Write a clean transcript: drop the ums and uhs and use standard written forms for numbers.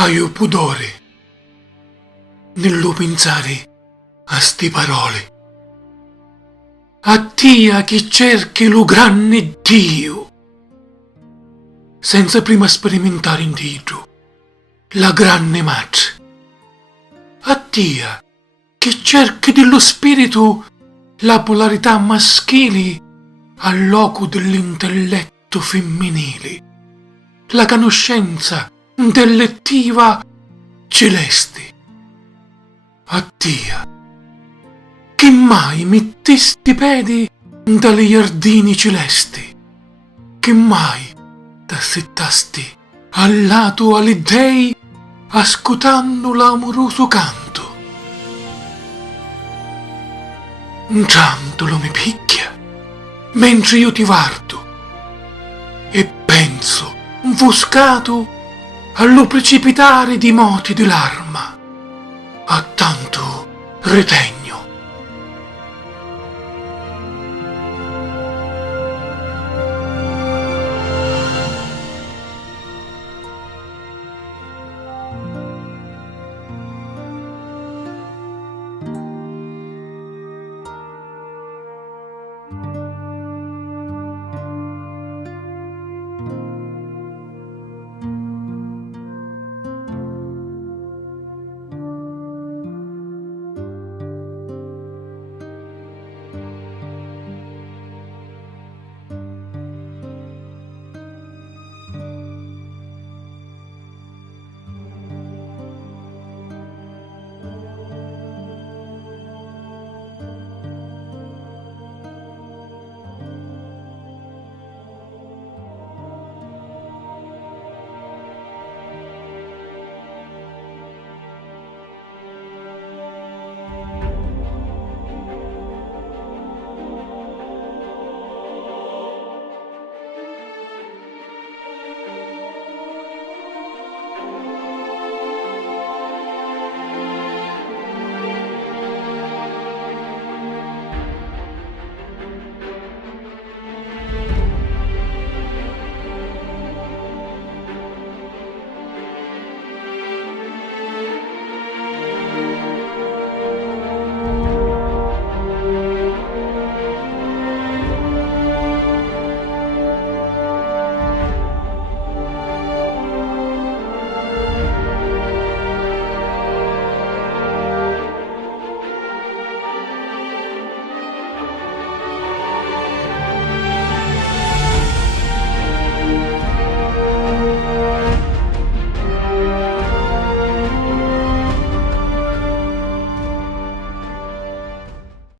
Aio pudore nello pensare a sti parole. Attia chi cerchi lo grande Dio, senza prima sperimentare in dietro la grande madre. Attia chi cerchi dello spirito la polarità maschile al loco dell'intelletto femminile, la conoscenza intellettiva celeste. Attia che mai mettesti piedi dalle giardini celesti, che mai t'assettasti al lato alle dei ascoltando l'amoroso canto. Un ciantolo mi picchia mentre io ti guardo e penso, infoscato, allo precipitare di moti dell'arma, a tanto retento.